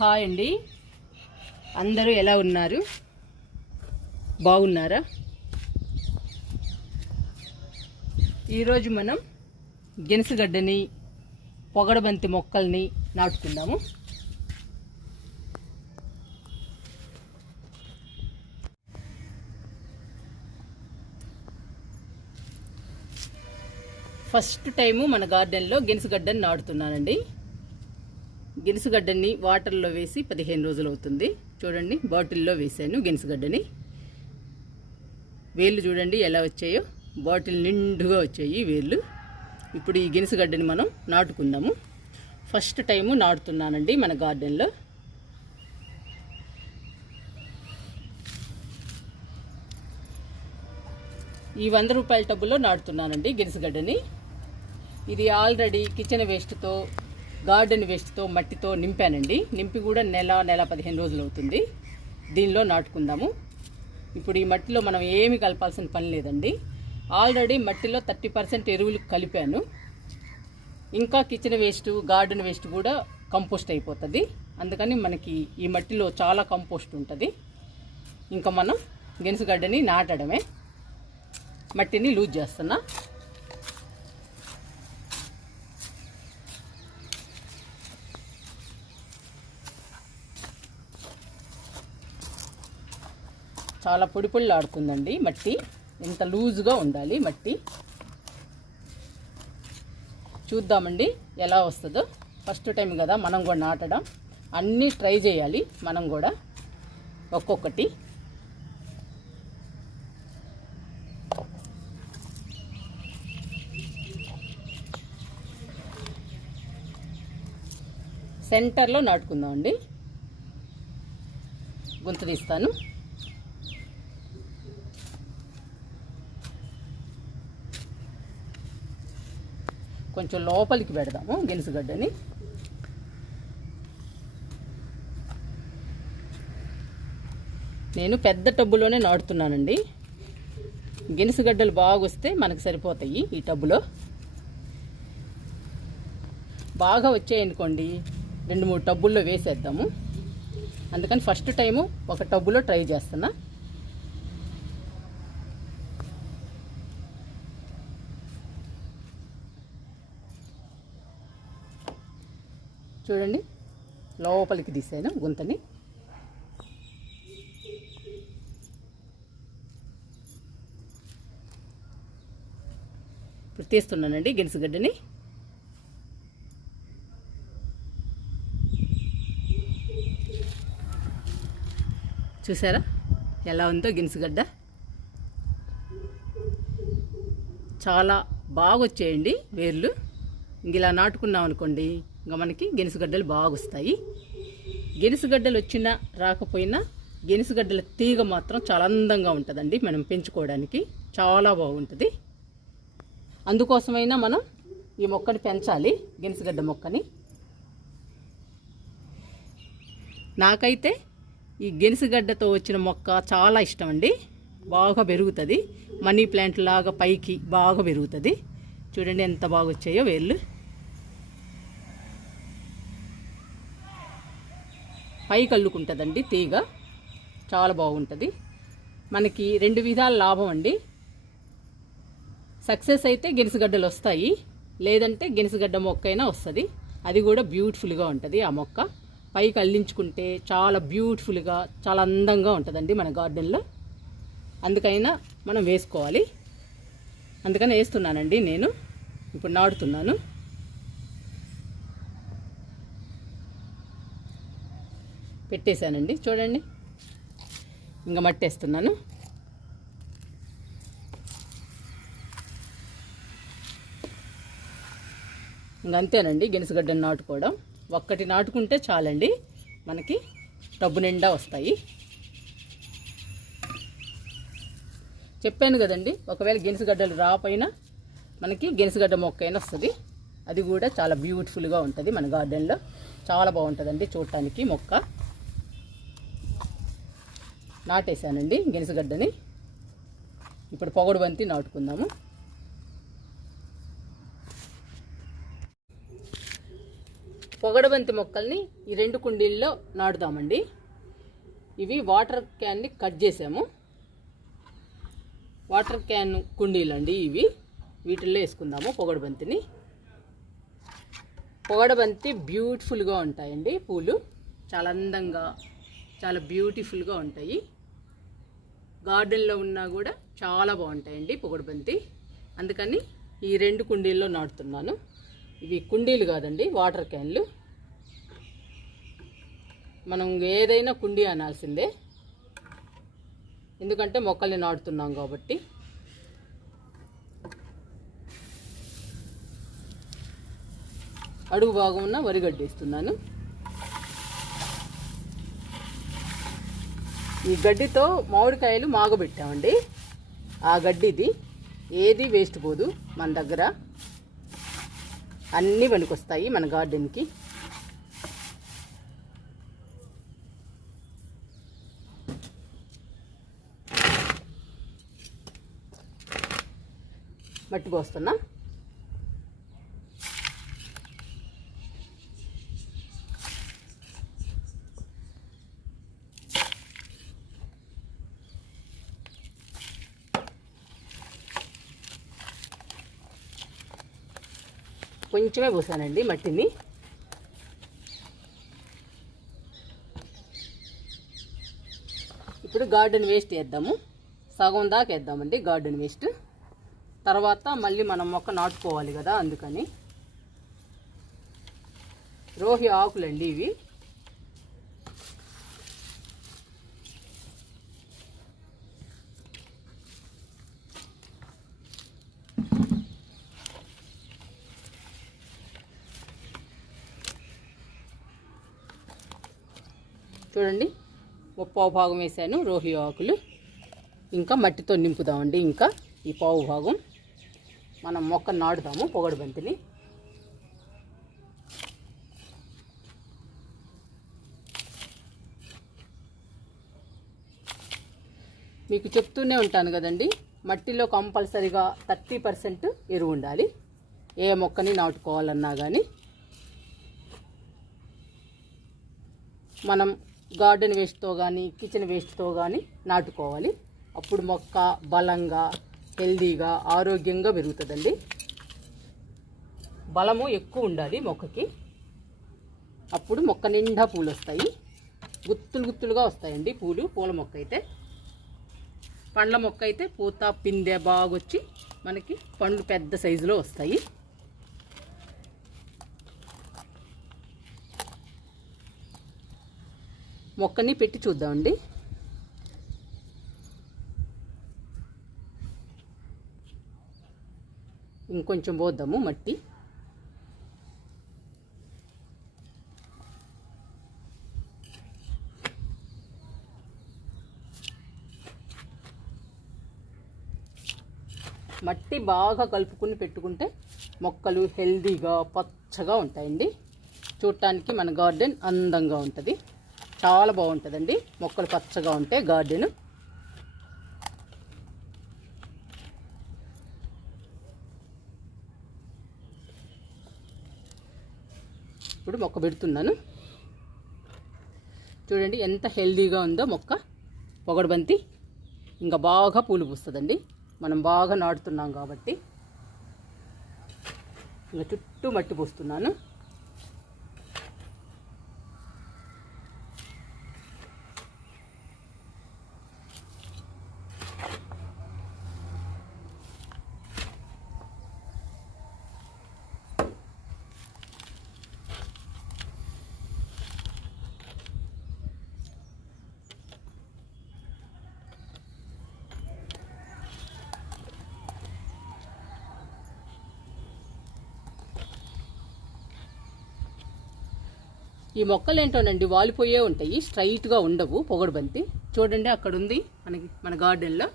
Hi అండి, అందరూ ఎలా ఉన్నారు? బాగున్నారా? ఈరోజు మనం గెనుసుగడ్డని, పొగడబంతి మొక్కల్ని నాటుకుందాము. ఫస్ట్ టైము మన గార్డెన్లో గెనుసుగడ్డని నాటుతున్నానండి. గెనుసుగడ్డని వాటర్లో వేసి 15 రోజులు అవుతుంది. చూడండి, బాటిల్లో వేసాను గెనుసుగడ్డని. వేళ్ళు చూడండి ఎలా వచ్చాయో, బాటిల్ నిండుగా వచ్చాయి వేళ్ళు. ఇప్పుడు ఈ గెనుసుగడ్డని మనం నాటుకుందాము. ఫస్ట్ టైము నాటుతున్నానండి మన గార్డెన్లో. ఈ 100 రూపాయల టబ్బులో నాటుతున్నానండి గెనుసుగడ్డని. ఇది ఆల్రెడీ కిచెన్ వేస్ట్తో, గార్డెన్ వేస్ట్తో, మట్టితో నింపానండి. నింపి కూడా నెల 15 రోజులు అవుతుంది. దీనిలో నాటుకుందాము. ఇప్పుడు ఈ మట్టిలో మనం ఏమి కలపాల్సిన పని లేదండి. ఆల్రెడీ మట్టిలో 30% ఎరువులు కలిపాను. ఇంకా కిచెన్ వేస్ట్, గార్డెన్ వేస్ట్ కూడా కంపోస్ట్ అయిపోతుంది. అందుకని మనకి ఈ మట్టిలో చాలా కంపోస్ట్ ఉంటుంది. ఇంకా మనం గెనుసుగడ్డని నాటడమే. మట్టిని లూజ్ చేస్తున్నా. చాలా పొడి పొడిలాడుతుందండి మట్టి. ఇంత లూజ్గా ఉండాలి మట్టి. చూద్దామండి ఎలా వస్తుందో. ఫస్ట్ టైం కదా మనం కూడా నాటడం. అన్నీ ట్రై చేయాలి మనం కూడా ఒక్కొక్కటి. సెంటర్లో నాటుకుందామండి. గుంత తీస్తాను. కొంచెం లోపలికి పెడదాము గెనుసుగడ్డని. నేను పెద్ద టబ్బులోనే నాటుతున్నానండి. గెనుసుగడ్డలు బాగా వస్తే మనకు సరిపోతాయి. ఈ టబ్బులో బాగా వచ్చాయనుకోండి 2-3 టబ్బుల్లో వేసేద్దాము. అందుకని ఫస్ట్ టైము ఒక టబ్బులో ట్రై చేస్తున్నా. చూడండి, లోపలికి తీసాను గుంతని. ఇప్పుడు తీస్తున్నానండి గెనుసుగడ్డని. చూసారా ఎలా ఉందో గెనుసుగడ్డ? చాలా బాగా వచ్చాయండి వేర్లు. ఇలా నాటుకున్నాం అనుకోండి, ఇంకా మనకి గెనుసుగడ్డలు బాగా వస్తాయి. గెనుసుగడ్డలు వచ్చినా రాకపోయినా గెనుసుగడ్డల తీగ మాత్రం చాలా అందంగా ఉంటుందండి. మనం పెంచుకోవడానికి చాలా బాగుంటుంది. అందుకోసమైనా మనం ఈ మొక్కని పెంచాలి, గెనుసుగడ్డ మొక్కని. నాకైతే ఈ గెనుసుగడ్డతో వచ్చిన మొక్క చాలా ఇష్టం అండి. బాగా పెరుగుతుంది. మనీ ప్లాంట్ లాగా పైకి బాగా పెరుగుతుంది. చూడండి ఎంత బాగా వచ్చాయో వేళ్ళు. పైకి అల్లుకుంటుందండి తీగ. చాలా బాగుంటుంది. మనకి 2 విధాల లాభం అండి. సక్సెస్ అయితే గెనుసుగడ్డలు వస్తాయి, లేదంటే గెనుసుగడ్డ మొక్క అయినా వస్తుంది. అది కూడా బ్యూటిఫుల్గా ఉంటుంది. ఆ మొక్క పైకి అల్లించుకుంటే చాలా బ్యూటిఫుల్గా, చాలా అందంగా ఉంటుందండి మన గార్డెన్లో. అందుకైనా మనం వేసుకోవాలి. అందుకని వేస్తున్నానండి నేను. ఇప్పుడు నాటుతున్నాను. పెట్టేశానండి. చూడండి, ఇంకా మట్టేస్తున్నాను. ఇంక అంతేనండి గెనుసుగడ్డను నాటుకోవడం. ఒక్కటి నాటుకుంటే చాలండి, మనకి టబ్బు నిండా వస్తాయి. చెప్పాను కదండి, ఒకవేళ గెనుసుగడ్డలు రాపోయినా మనకి గెనుసుగడ్డ మొక్క అయినా వస్తుంది. అది కూడా చాలా బ్యూటిఫుల్గా ఉంటుంది మన గార్డెన్లో. చాలా బాగుంటుందండి చూడటానికి మొక్క. నాటేశానండి గెనుసుగడ్డని. ఇప్పుడు పొగడబంతి నాటుకుందాము. పొగడబంతి మొక్కల్ని ఈ 2 కుండీల్లో నాటుదామండి. ఇవి వాటర్ క్యాన్ని కట్ చేసాము. వాటర్ క్యాన్ కుండీలు అండి ఇవి. వీటిల్లో వేసుకుందాము పొగడబంతిని. పొగడబంతి బ్యూటిఫుల్గా ఉంటాయండి. పూలు చాలా అందంగా, చాలా బ్యూటిఫుల్గా ఉంటాయి. గార్డెన్లో ఉన్నా కూడా చాలా బాగుంటాయండి పొగడబంతి. అందుకని ఈ 2 కుండీల్లో నాటుతున్నాను. ఇవి కుండీలు కాదండి, వాటర్ క్యాన్లు. మనం ఏదైనా కుండీ అనాల్సిందే, ఎందుకంటే మొక్కల్ని నాటుతున్నాం కాబట్టి. అడుగు భాగమున వరిగడ్డి వేస్తున్నాను. ఈ గడ్డితో మామిడికాయలు మాగబెట్టామండి. ఆ గడ్డిది ఏది వేస్ట్ పోదు మన దగ్గర. అన్నీ పనికొస్తాయి మన గార్డెన్కి. మట్టి పోస్తున్నా. కొంచెమే పోసానండి మట్టిని. ఇప్పుడు గార్డెన్ వేస్ట్ వేద్దాము. సగం దాకా వేద్దామండి గార్డెన్ వేస్ట్. తర్వాత మళ్ళీ మనం మొక్క నాటుకోవాలి కదా, అందుకని. రోహి ఆకులండి ఇవి. చూడండి, 3/4 భాగం వేసాను రోహి ఆకులు. ఇంకా మట్టితో నింపుదామండి. ఇంకా ఈ 1/4 భాగం మనం మొక్క నాటుదాము పొగడబంతిని. మీకు చెప్తూనే ఉంటాను కదండి, మట్టిలో కంపల్సరిగా 30% ఎరువు ఉండాలి ఏ మొక్కని నాటుకోవాలన్నా కానీ. మనం గార్డెన్ వేస్ట్తో కానీ కిచెన్ వేస్ట్తో కానీ నాటుకోవాలి. అప్పుడు మొక్క బలంగా, హెల్దీగా, ఆరోగ్యంగా పెరుగుతుందండి. బలము ఎక్కువ ఉండాలి మొక్కకి. అప్పుడు మొక్క నిండా పూలు వస్తాయి. గుత్తులు గుత్తులుగా వస్తాయండి పూలు. పూల మొక్క అయితే. పండ్ల మొక్క అయితే పూత పిందె బాగొచ్చి మనకి పండ్లు పెద్ద సైజులో వస్తాయి. మొక్కని పెట్టి చూద్దామండి. ఇంకొంచెం పోద్దాము మట్టి. మట్టి బాగా కలుపుకుని పెట్టుకుంటే మొక్కలు హెల్దీగా పచ్చగా ఉంటాయండి. చూడటానికి మన గార్డెన్ అందంగా ఉంటుంది. చాలా బాగుంటుందండి మొక్కలు పచ్చగా ఉంటే గార్డెన్. ఇప్పుడు మొక్క పెడుతున్నాను. చూడండి ఎంత హెల్దీగా ఉందో మొక్క పొగడబంతి. ఇంకా బాగా పూలు పూస్తుందండి మనం బాగా నాటుతున్నాం కాబట్టి. ఇంకా చుట్టూ మట్టి పోస్తున్నాను. ఈ మొక్కలు ఏంటోనండి వాలిపోయే ఉంటాయి, స్ట్రైట్గా ఉండవు పొగడబంతి. చూడండి అక్కడ ఉంది మన గార్డెన్లో.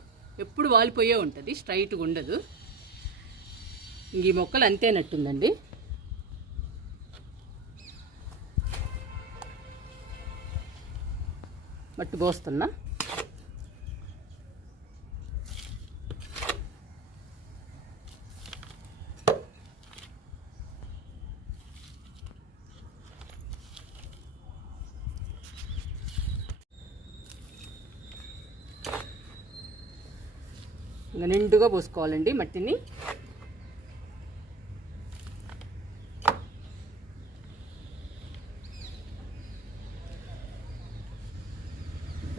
ఎప్పుడు వాలిపోయే ఉంటుంది, స్ట్రైట్గా ఉండదు. ఈ మొక్కలు అంతేనట్టుందండి. మట్టి పోస్తున్నా. ఇంకా నిండుగా పోసుకోవాలండి మట్టిని.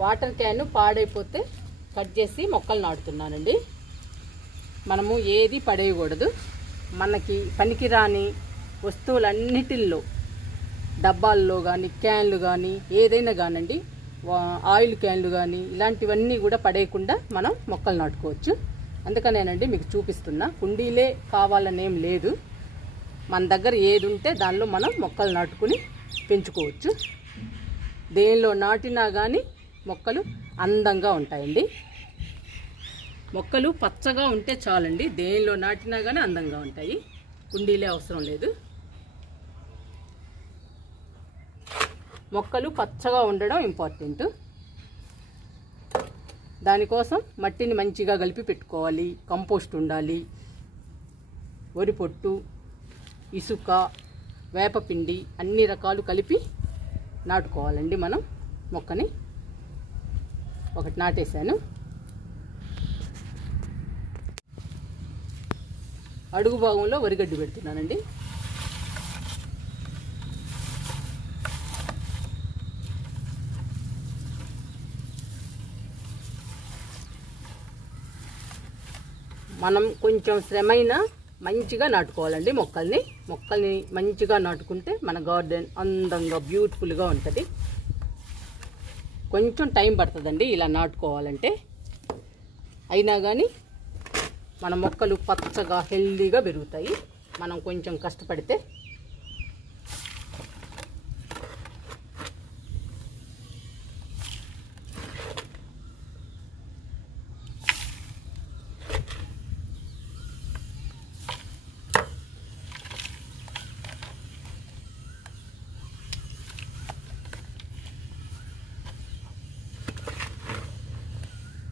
వాటర్ క్యాన్ పాడైపోతే కట్ చేసి మొక్కలు నాటుతున్నానండి. మనము ఏది పడేయకూడదు. మనకి పనికిరాని వస్తువులన్నిటిల్లో, డబ్బాల్లో కానీ, క్యాన్లు కానీ, ఏదైనా కానండి, ఆయిల్ క్యాన్లు కానీ, ఇలాంటివన్నీ కూడా పడేయకుండా మనం మొక్కలు నాటుకోవచ్చు. అందుకనేనండి మీకు చూపిస్తున్నా. కుండీలే కావాలనేం లేదు, మన దగ్గర ఏది ఉంటే దానిలో మనం మొక్కలు నాటుకుని పెంచుకోవచ్చు. దేనిలో నాటినా కానీ మొక్కలు అందంగా ఉంటాయండి. మొక్కలు పచ్చగా ఉంటే చాలండి, దేనిలో నాటినా కానీ అందంగా ఉంటాయి. కుండీలే అవసరం లేదు. మొక్కలు పచ్చగా ఉండడం ఇంపార్టెంట్. దానికోసం మట్టిని మంచిగా కలిపి పెట్టుకోవాలి. కంపోస్ట్ ఉండాలి. వరి పొట్టు, ఇసుక, వేపపిండి అన్ని రకాలు కలిపి నాటుకోవాలండి మనం మొక్కని. ఒకటి నాటేశాను. అడుగు భాగంలో వరిగడ్డి పెడుతున్నానండి. మనం కొంచెం శ్రమైనా మంచిగా నాటుకోవాలండి మొక్కల్ని మంచిగా నాటుకుంటే మన గార్డెన్ అందంగా బ్యూటిఫుల్గా ఉంటుంది. కొంచెం టైం పడుతుందండి ఇలా నాటుకోవాలంటే, అయినా కానీ మన మొక్కలు పచ్చగా హెల్దీగా పెరుగుతాయి మనం కొంచెం కష్టపడితే.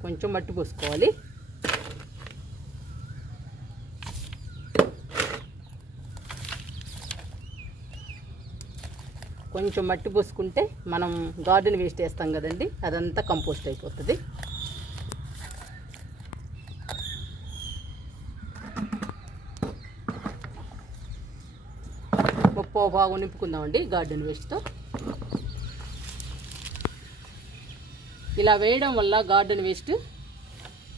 కొంచెం మట్టి పోసుకోవాలి. కొంచెం మట్టి పోసుకుంటే మనం గార్డెన్ వేస్ట్ వేస్తాం కదండి, అదంతా కంపోస్ట్ అయిపోతుంది. ముప్పో భాగం నింపుకుందామండి గార్డెన్ వేస్ట్తో. ఇలా వేయడం వల్ల గార్డెన్ వేస్ట్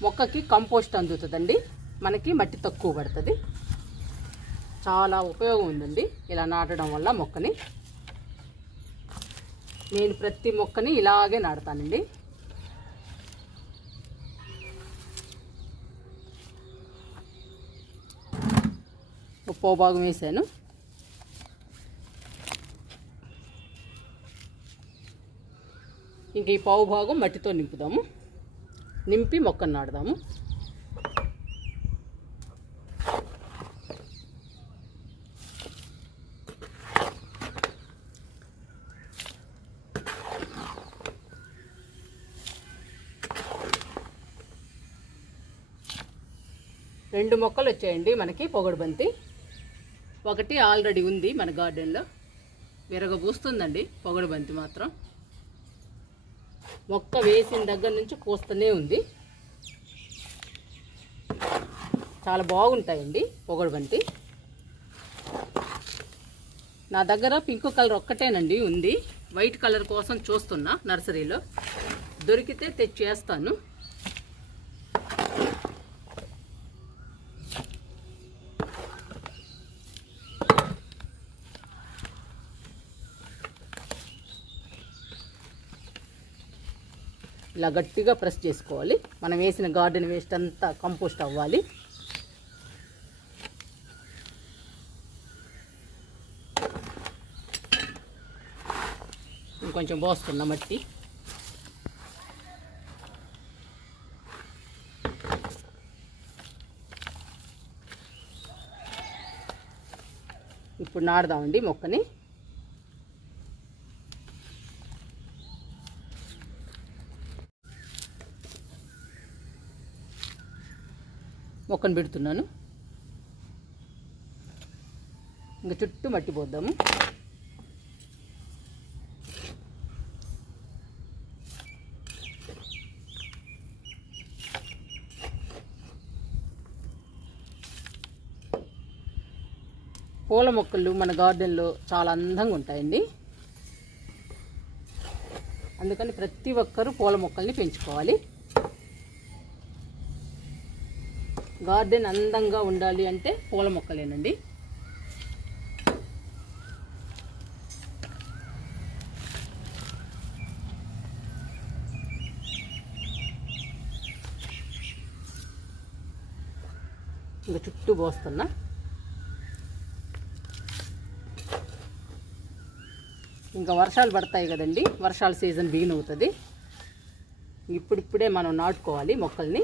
మొక్కకి కంపోస్ట్ అందుతుందండి, మనకి మట్టి తక్కువ పడుతుంది. చాలా ఉపయోగం ఉందండి ఇలా నాటడం వల్ల మొక్కని. నేను ప్రతి మొక్కని ఇలాగే నాటుతానండి. ముప్పో భాగం వేసాను. ఇంక ఈ పావు భాగం మట్టితో నింపుదాము. నింపి మొక్కను నాటుదాము. రెండు మొక్కలు వచ్చాయండి మనకి పొగడుబంతి. ఒకటి ఆల్రెడీ ఉంది మన గార్డెన్లో, విరగబూస్తుందండి పొగడుబంతి మాత్రం. మొక్క వేసిన దగ్గర నుంచి పూస్తూనే ఉంది. చాలా బాగుంటాయండి పొగడుబంతి. నా దగ్గర పింక్ కలర్ ఒక్కటేనండి ఉంది. వైట్ కలర్ కోసం చూస్తున్నా నర్సరీలో, దొరికితే తెచ్చేస్తాను. ఇలా గట్టిగా ప్రెస్ చేసుకోవాలి. మనం వేసిన గార్డెన్ వేస్ట్ అంతా కంపోస్ట్ అవ్వాలి. ఇంకొంచెం పోస్తున్నా మట్టి. ఇప్పుడు నాటుదామండి మొక్కని. మొక్కను పెడుతున్నాను. ఇంకా చుట్టూ మట్టి పోద్దాము. పూల మొక్కలు మన గార్డెన్లో చాలా అందంగా ఉంటాయండి. అందుకని ప్రతి ఒక్కరూ పూల మొక్కల్ని పెంచుకోవాలి. గార్డెన్ అందంగా ఉండాలి అంటే పూల మొక్కలేనండి. ఇంకా చుట్టూ పోస్తున్నా. ఇంకా వర్షాలు పడతాయి కదండి, వర్షాల సీజన్ బిగిన్ అవుతుంది. ఇప్పుడిప్పుడే మనం నాటుకోవాలి మొక్కల్ని.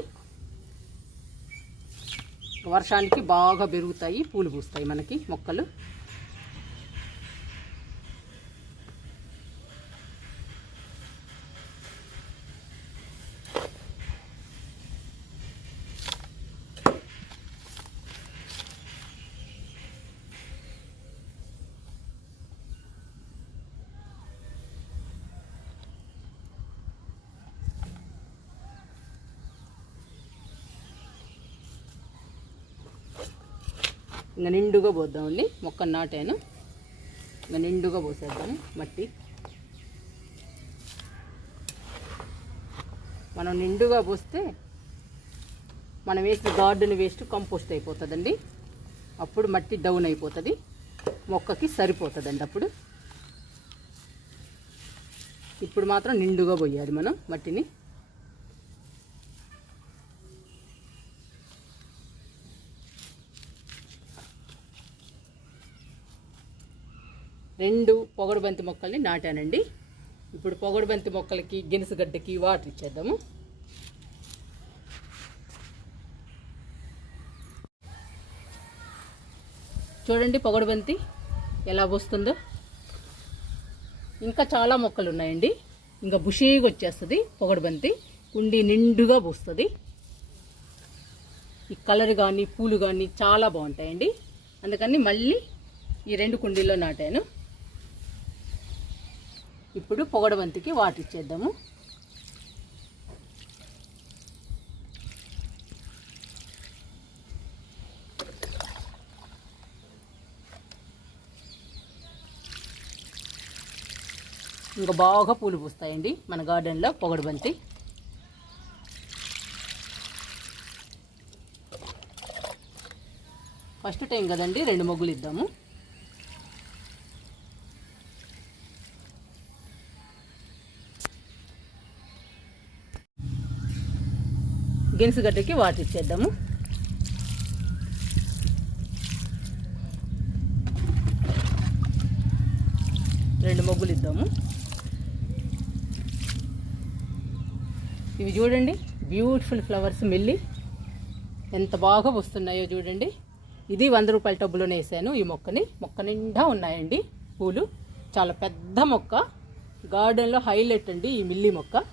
వర్షానికి బాగా పెరుగుతాయి, పూలు పూస్తాయి మనకి మొక్కలు. ఇంకా నిండుగా పోద్దామండి. మొక్కను నాటాను, ఇంకా నిండుగా పోసేద్దాము మట్టి. మనం నిండుగా పోస్తే మనం వేసిన గార్డెన్ వేస్ట్ కంపోస్ట్ అయిపోతుందండి. అప్పుడు మట్టి డౌన్ అయిపోతుంది, మొక్కకి సరిపోతుందండి అప్పుడు. ఇప్పుడు మాత్రం నిండుగా పోయాలి మనం మట్టిని. రెండు పొగడుబంతి మొక్కల్ని నాటానండి. ఇప్పుడు పొగడుబంతి మొక్కలకి గినుసుగడ్డకి వాటర్ ఇచ్చేద్దాము. చూడండి పొగడుబంతి ఎలా పోస్తుందో. ఇంకా చాలా మొక్కలు ఉన్నాయండి. ఇంకా బుషీగా వచ్చేస్తుంది పొగడుబంతి. కుండీ నిండుగా పోస్తుంది. ఈ కలర్ కానీ పూలు కానీ చాలా బాగుంటాయండి. అందుకని మళ్ళీ ఈ రెండు కుండీల్లో నాటాను. ఇప్పుడు పొగడబంతికి వాటర్ ఇచ్చేద్దాము. ఇంకా బాగా పూలు పూస్తాయండి మన గార్డెన్లో పొగడబంతి. ఫస్ట్ టైం కదండి, 2 మొగ్గులు ఇద్దాము. గినుసుగడ్డకి వాటర్ ఇచ్చేద్దాము. రెండు మొగ్గులు ఇద్దాము. ఇవి చూడండి బ్యూటిఫుల్ ఫ్లవర్స్ మెల్లి ఎంత బాగా వస్తున్నాయో చూడండి. ఇది 100 రూపాయల టబ్బులోనే వేసాను ఈ మొక్కని. మొక్క నిండా ఉన్నాయండి పూలు. చాలా పెద్ద మొక్క, గార్డెన్లో హైలైట్ అండి ఈ మిల్లీ మొక్క.